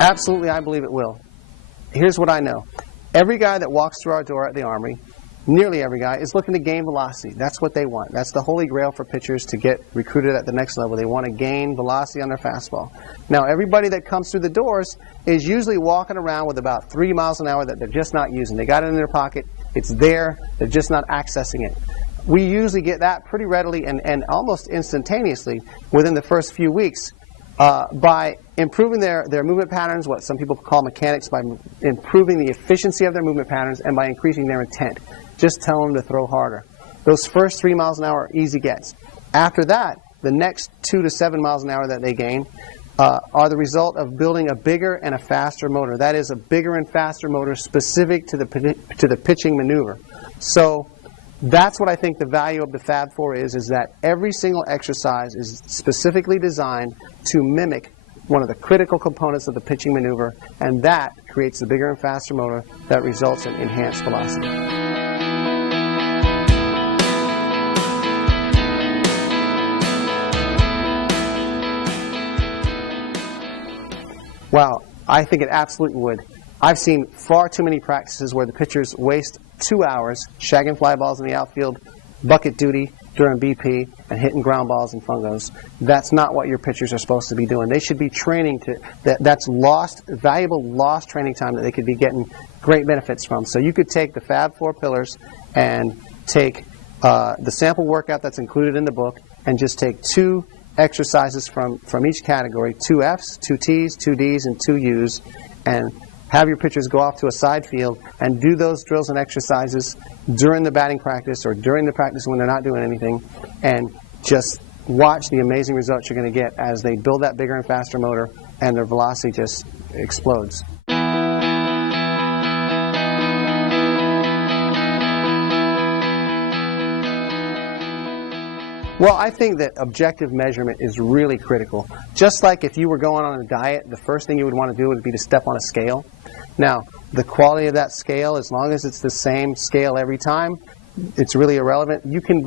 Absolutely, I believe it will. Here's what I know. Every guy that walks through our door at the Armory, nearly every guy, is looking to gain velocity. That's what they want. That's the holy grail for pitchers to get recruited at the next level. They want to gain velocity on their fastball. Now, everybody that comes through the doors is usually walking around with about 3 miles an hour that they're just not using. They got it in their pocket. It's there. They're just not accessing it. We usually get that pretty readily and almost instantaneously within the first few weeks by improving their movement patterns, what some people call mechanics, by improving the efficiency of their movement patterns and by increasing their intent. Just tell them to throw harder. Those first 3 miles an hour are easy gets. After that, the next 2 to 7 miles an hour that they gain are the result of building a bigger and a faster motor. That is, a bigger and faster motor specific to the pitching maneuver. So that's what I think the value of the Fab 4 is that every single exercise is specifically designed to mimic one of the critical components of the pitching maneuver, and that creates the bigger and faster motor that results in enhanced velocity. Wow, I think it absolutely would. I've seen far too many practices where the pitchers waste 2 hours shagging fly balls in the outfield, bucket duty during BP, and hitting ground balls and fungos. That's not what your pitchers are supposed to be doing. They should be training to, that's valuable lost training time that they could be getting great benefits from. So you could take the Fab 4 pillars and take the sample workout that's included in the book and just take 2 exercises from each category, 2 Fs, 2 Ts, 2 Ds, and 2 Us, and have your pitchers go off to a side field and do those drills and exercises during the batting practice or during the practice when they're not doing anything, and just watch the amazing results you're going to get as they build that bigger and faster motor and their velocity just explodes. Well, I think that objective measurement is really critical. Just like if you were going on a diet, the first thing you would want to do would be to step on a scale. Now, the quality of that scale, as long as it's the same scale every time, it's really irrelevant. You can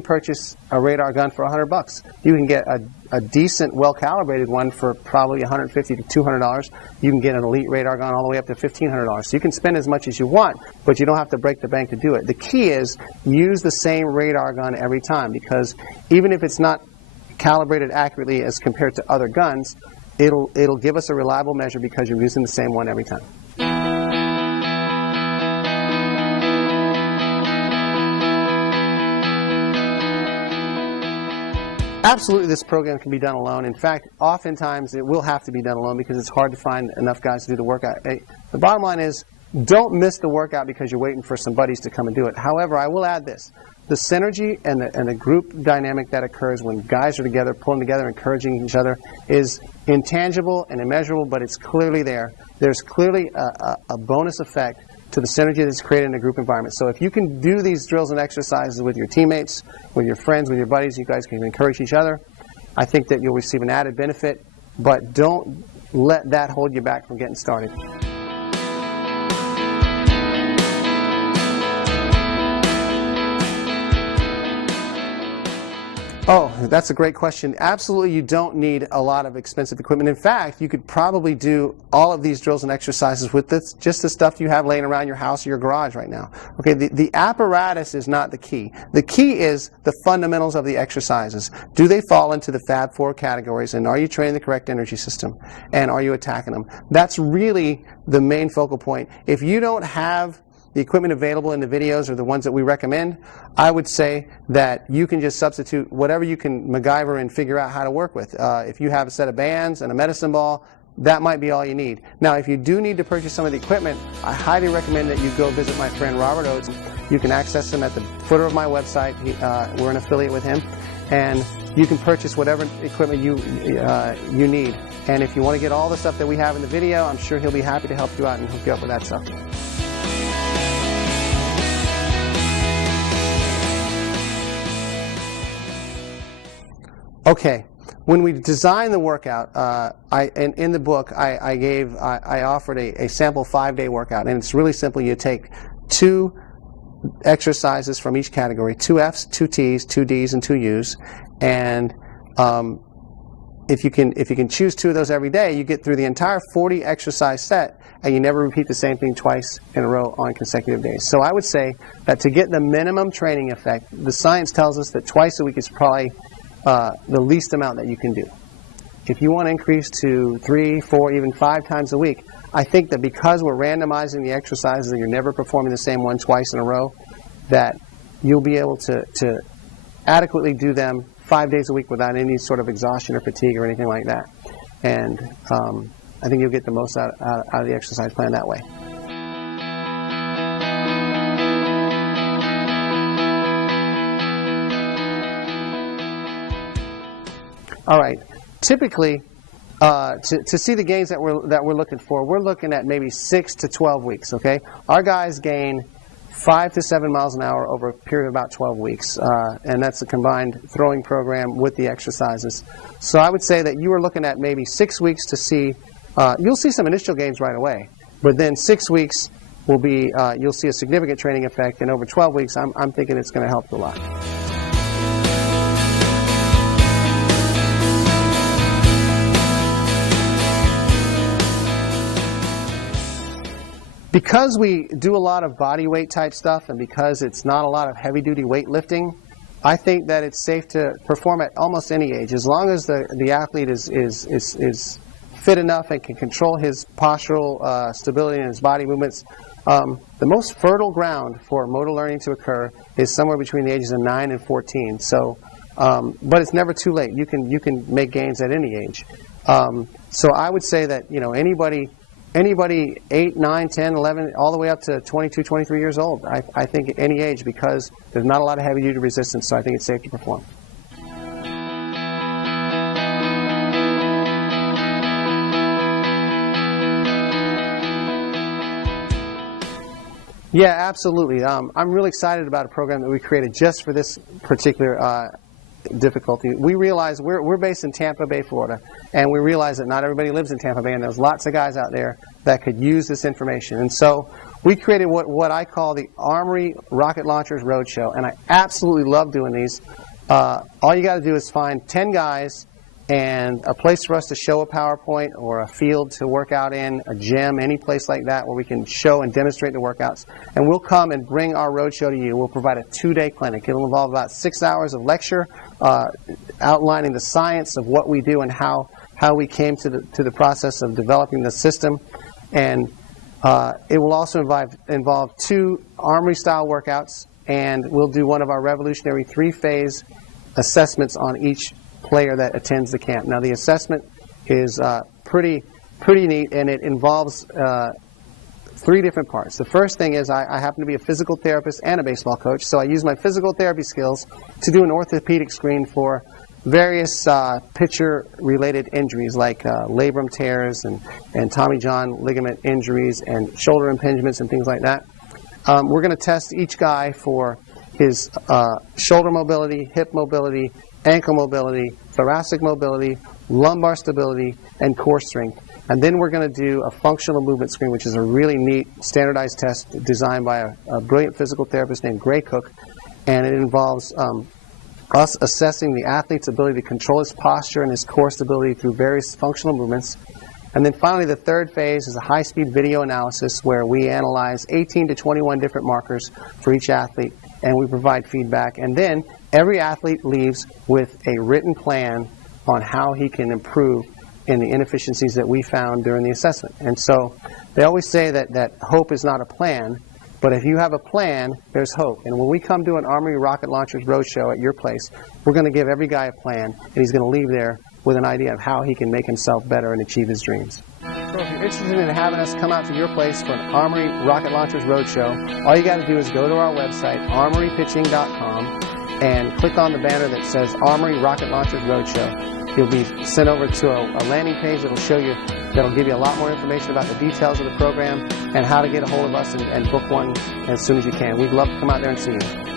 purchase a radar gun for $100. You can get a decent, well-calibrated one for probably $150 to $200. You can get an elite radar gun all the way up to $1,500. So you can spend as much as you want, but you don't have to break the bank to do it. The key is use the same radar gun every time, because even if it's not calibrated accurately as compared to other guns, it'll give us a reliable measure because you're using the same one every time. Absolutely, this program can be done alone. In fact, oftentimes it will have to be done alone because it's hard to find enough guys to do the workout. The bottom line is, don't miss the workout because you're waiting for some buddies to come and do it. However, I will add this. The synergy and the group dynamic that occurs when guys are together, pulling together, encouraging each other, is intangible and immeasurable, but it's clearly there. There's clearly a bonus effect to the synergy that's created in a group environment. So if you can do these drills and exercises with your teammates, with your friends, with your buddies, you guys can encourage each other. I think that you'll receive an added benefit, but don't let that hold you back from getting started. Oh, that's a great question. Absolutely, you don't need a lot of expensive equipment. In fact, you could probably do all of these drills and exercises with just the stuff you have laying around your house or your garage right now. Okay, the apparatus is not the key. The key is the fundamentals of the exercises. Do they fall into the Fab 4 categories, and are you training the correct energy system? And are you attacking them? That's really the main focal point. If you don't have the equipment available in the videos or the ones that we recommend, I would say that you can just substitute whatever you can MacGyver and figure out how to work with. If you have a set of bands and a medicine ball, that might be all you need. Now, if you do need to purchase some of the equipment, I highly recommend that you go visit my friend Robert Oates. You can access him at the footer of my website. We're an affiliate with him. And you can purchase whatever equipment you need. And if you want to get all the stuff that we have in the video, I'm sure he'll be happy to help you out and hook you up with that stuff. Okay, when we designed the workout, in the book, I offered a sample 5-day workout, and it's really simple. You take 2 exercises from each category, 2 Fs, 2 Ts, 2 Ds, and 2 Us, and if you can choose 2 of those every day, you get through the entire 40 exercise set, and you never repeat the same thing twice in a row on consecutive days. So I would say that to get the minimum training effect, the science tells us that twice a week is probably the least amount that you can do. If you want to increase to 3, 4, even 5 times a week, I think that because we're randomizing the exercises and you're never performing the same one twice in a row, that you'll be able to adequately do them 5 days a week without any sort of exhaustion or fatigue or anything like that. And I think you'll get the most out of the exercise plan that way. All right. Typically, to see the gains that we're looking for, we're looking at maybe 6 to 12 weeks. Okay, our guys gain 5 to 7 miles an hour over a period of about 12 weeks, and that's a combined throwing program with the exercises. So I would say that you are looking at maybe 6 weeks to see. You'll see some initial gains right away, but then 6 weeks will be you'll see a significant training effect, and over 12 weeks, I'm thinking it's going to help a lot. Because we do a lot of body weight type stuff, and because it's not a lot of heavy duty weightlifting, I think that it's safe to perform at almost any age, as long as the athlete is fit enough and can control his postural stability and his body movements. The most fertile ground for motor learning to occur is somewhere between the ages of 9 and 14. So, but it's never too late. You can make gains at any age. So I would say that anybody 8, 9, 10, 11, all the way up to 22, 23 years old, I think at any age, because there's not a lot of heavy-duty resistance, so I think it's safe to perform. Yeah, absolutely. I'm really excited about a program that we created just for this particular difficulty. We realize we're based in Tampa Bay, Florida, and we realize that not everybody lives in Tampa Bay, and there's lots of guys out there that could use this information. And so we created what I call the Armory Rocket Launchers Roadshow, and I absolutely love doing these. All you got to do is find 10 guys and a place for us to show a PowerPoint, or a field to work out in, a gym, any place like that where we can show and demonstrate the workouts. And we'll come and bring our roadshow to you. We'll provide a 2-day clinic. It'll involve about 6 hours of lecture, outlining the science of what we do and how we came to the process of developing the system. And it will also involve 2 Armory-style workouts, and we'll do one of our revolutionary 3-phase assessments on each player that attends the camp. Now, the assessment is pretty neat, and it involves 3 different parts. The first thing is I happen to be a physical therapist and a baseball coach, so I use my physical therapy skills to do an orthopedic screen for various pitcher-related injuries like labrum tears and Tommy John ligament injuries and shoulder impingements and things like that. We're going to test each guy for his shoulder mobility, hip mobility, ankle mobility, thoracic mobility, lumbar stability, and core strength. And then we're going to do a functional movement screen, which is a really neat standardized test designed by a brilliant physical therapist named Gray Cook. And it involves us assessing the athlete's ability to control his posture and his core stability through various functional movements. And then finally, the 3rd phase is a high-speed video analysis where we analyze 18 to 21 different markers for each athlete, and we provide feedback. And then every athlete leaves with a written plan on how he can improve in the inefficiencies that we found during the assessment. And so they always say that hope is not a plan, but if you have a plan, there's hope. And when we come to an Armory Rocket Launchers Roadshow at your place, we're going to give every guy a plan, and he's going to leave there with an idea of how he can make himself better and achieve his dreams. So if you're interested in having us come out to your place for an Armory Rocket Launchers Roadshow, all you got to do is go to our website, armorypitching.com, and click on the banner that says Armory Rocket Launchers Roadshow. You'll be sent over to a landing page that'll give you a lot more information about the details of the program and how to get a hold of us and book one as soon as you can. We'd love to come out there and see you.